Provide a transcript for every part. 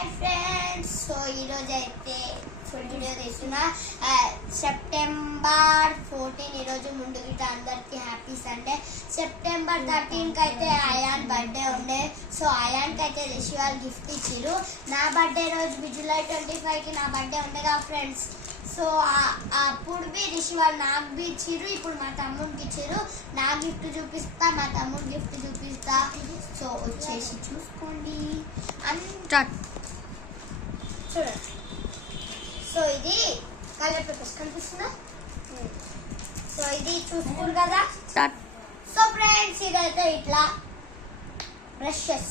Hi friends, so ఈరోజు అయితే video తీస్తున్నా. సెప్టెంబర్ 14 ఈరోజు ముందు గిట్ట అందరికి హ్యాపీ సండే. సెప్టెంబర్ 13కి అయితే అయాన్ బర్త్డే ఉండే. సో అయాన్కి అయితే రిషి వాళ్ళు గిఫ్ట్ ఇచ్చిర్రు. నా బర్త్డే రోజు జూలై 25కి నా బర్త్డే ఉండేగా ఫ్రెండ్స్. సో అప్పుడు రిషి వాళ్ళు నాకు బి ఇచ్చిర్రు, ఇప్పుడు మా తమ్ముడికి ఇచ్చిర్రు. నా గిఫ్ట్ చూపిస్తా, మా తమ్ముడు గిఫ్ట్ చూపిస్తా. సో వచ్చేసి చూసుకోండి. చూడండి, సో ఇది కలర్ పేపర్స్ కనిపిస్తుందా? సో ఇది చూసుకోండి కదా. సో ఫ్రెండ్స్, ఇదైతే ఇట్లా బ్రషెస్.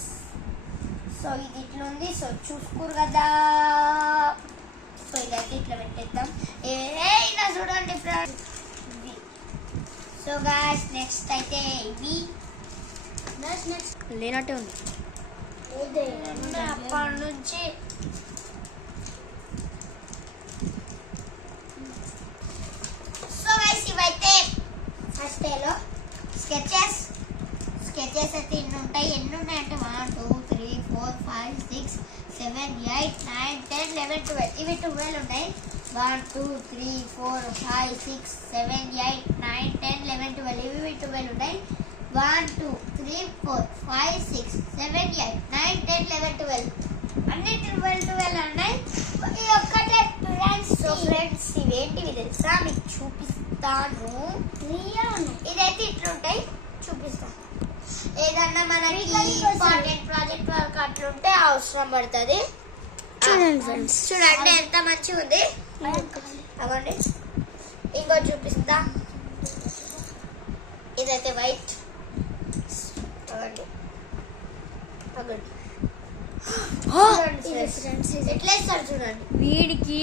సో ఇది ఇట్లా ఉంది. సో చూసుకోరు కదా. సో ఇదైతే ఇట్లా పెట్టేద్దాం. ఇలా చూడండి ఫ్రెండ్స్. సో గాయ్స్, నెక్స్ట్ అయితే ఇవి నెక్స్ట్ లేనట్టే ఉంది అప్పటి నుంచి. సో గైస్, ఇవైతే ఫస్ట్ డేలో స్కెచెస్ అయితే ఎన్ని ఉంటాయి అంటే 1 2 3 4 5 6 7 8 9 10 11 12. ఇవి 12 ఉన్నాయి. 1 2 3 4 5 6 7 8 9 10 11 12. ఇవి 12 ఉన్నాయి. 1 2 3 4 5 6 7 8 9 10 11 12. అన్ని 12 ఉన్నాయి. ఇది ఒక్కటే ఫ్రెండ్స్. సో ఫ్రెండ్స్, ఇవేంటివి తెలుసా? మీకు చూపిస్తాను. ఇదైతే ఇట్లుంటాయి, చూపిస్తాను. ఏదన్నా మనకి ఇంపార్టెంట్ ప్రాజెక్ట్ వర్క్ అట్లుంటే అవసరం పడుతుంది. చూడండి ఫ్రెండ్స్, చూడండి ఎంత మంచిగా ఉంది. అవ్వండి, ఇంకో చూపిస్తా. ఇదైతే వైట్. అవ్వండి ఎట్లా ఇస్తారు చూడండి. వీడికి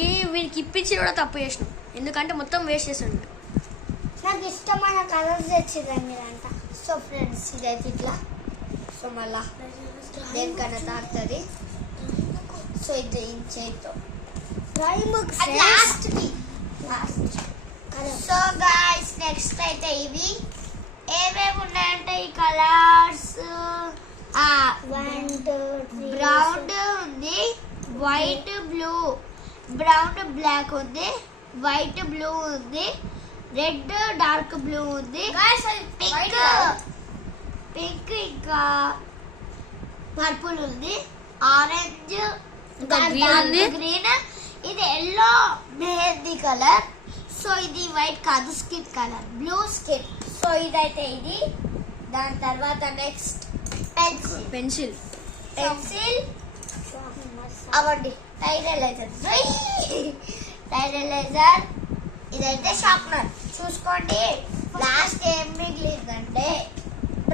ఇప్పించి కూడా తప్పు చేసినాం, ఎందుకంటే మొత్తం వేస్ట్ చేసాడు. నాకు ఇష్టమైన కలర్స్ తెచ్చిదండి మీరంతా. సో ఫ్రెండ్స్, ఇదైతే ఇట్లా. సో మళ్ళా దేనికన్నా తాకుతుంది. సో ఇది చేతితో లాస్ట్. సో గాయ్స్, నెక్స్ట్ అయితే ఇవి ఏమేమి ఉన్నాయంటే ఈ కలర్స్ బ్రౌన్ ఉంది, వైట్ బ్లూ, బ్రౌన్ బ్లాక్ ఉంది, వైట్ బ్లూ ఉంది, రెడ్ డార్క్ బ్లూ ఉంది, పింక్ ఇంకా పర్పుల్ ఉంది, ఆరెంజ్ గ్రీన్, ఇది ఎల్లో మెహందీ కలర్. సో ఇది వైట్ కాదు, skin colour, blue skin. So ఇదైతే ఇది. దాని తర్వాత నెక్స్ట్ పెన్సిల్ అవ్వండి. టైర్ ఎరేజర్. ఇదైతే షార్ప్నర్. చూసుకోండి, లాస్ట్ ఏం మిగిలిందంటే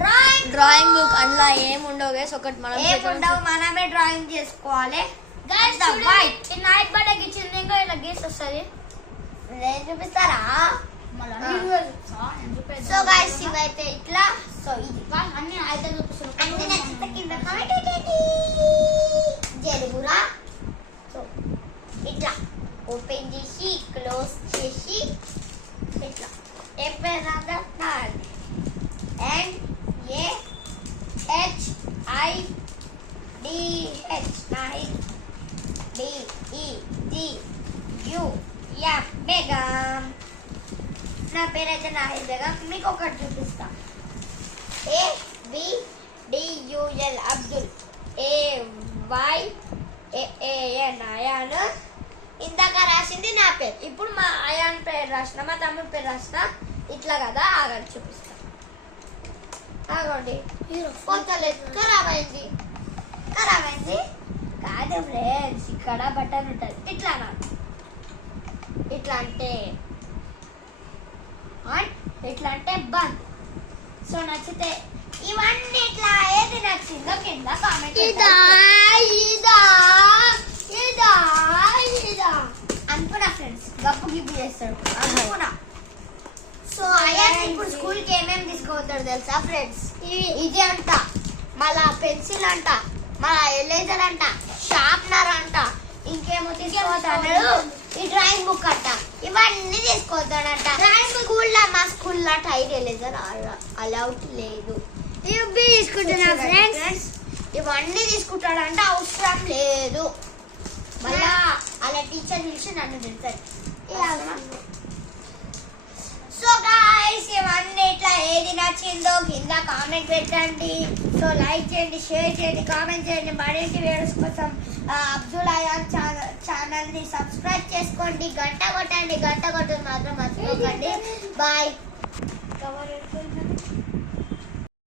డ్రాయింగ్ బుక్. అందులో ఏముండవు గైస్, ఒకటి మనం ఏముండవు, మనమే డ్రాయింగ్ చేసుకోవాలి. నైట్ బర్త్డేకి ఇచ్చింది. ఇంకా ఇలా గీస్ వస్తుంది. చూపిస్తారా? సో గైస్, ఇవైతే ఇట్లా. సో ఇది అన్ని అయితే చూపిస్తున్నాం. అన్ని నచ్చితే కింద కామెంట్ చేయండి. జరుగురా. సో ఇట్లా ఓపెన్ చేసి క్లోజ్ చేసి ఇట్లా ఎప్పుడైనా బేగం. నా పేరైతే నాహిద్ బేగం. మీకు ఒకటి చూపిస్తా. ABDUL Abdul, AYAAN Ayaan. ఇందాక రాసింది నా పేరు. ఇప్పుడు మా అయాన్ పేరు రాసిన, మా తమ్ముడు పేరు రాసిన. ఇట్లా కదా. ఆగండి, చూపిస్తా. ఆగండి, పోతలేదు. ఖరాబ్ అయింది కాదు ఫ్రెండ్స్. ఇక్కడ బటన్ ఉంటుంది. ఇట్లా నాకు ఇట్లా అంటే బంద్. సో నచ్చితే ఇవన్నీ ఇట్లా ఏది నచ్చిందో కింద కామెంట్ అనుకున్నా ఫ్రెండ్స్. గప్పు గిప్పు చేస్తాడు అనుకున్నా. సో అయాన్ ఇప్పుడు స్కూల్కి ఏమేమి తీసుకోవద్దాడు తెలుసా ఫ్రెండ్స్? ఇది అంట, మళ్ళా పెన్సిల్ అంట, మళ్ళా ఎరేజర్ అంట, షార్ప్నర్ అంట, ఇంకేమో తీసుకోవద్దాడు. ఈ డ్రాయింగ్ బుక్ అంట, ఇవన్నీ తీసుకోవద్దాడంట. మా స్కూల్లో టైర్ ఎరేజర్ అలౌట్ లేదు. తీసుకుంటున్నా ఫ్రెండ్స్. ఇవన్నీ తీసుకుంటాడంటే అవసరం లేదు. మళ్ళా అలా టీచర్ పిలిచి నన్ను తిడతారు. సో గాయ్స్, ఇవన్నీ ఇట్లా ఏది నచ్చిందో కింద కామెంట్ పెట్టండి. సో లైక్ చేయండి, షేర్ చేయండి, కామెంట్ చేయండి. మరింటి వీడియోస్ కోసం అబ్దుల్ అయాన్ ఛానల్ని సబ్స్క్రైబ్ చేసుకోండి. గంట కొట్టండి, గంట కొట్టడం మాత్రం మర్చిపోకండి. బాయ్.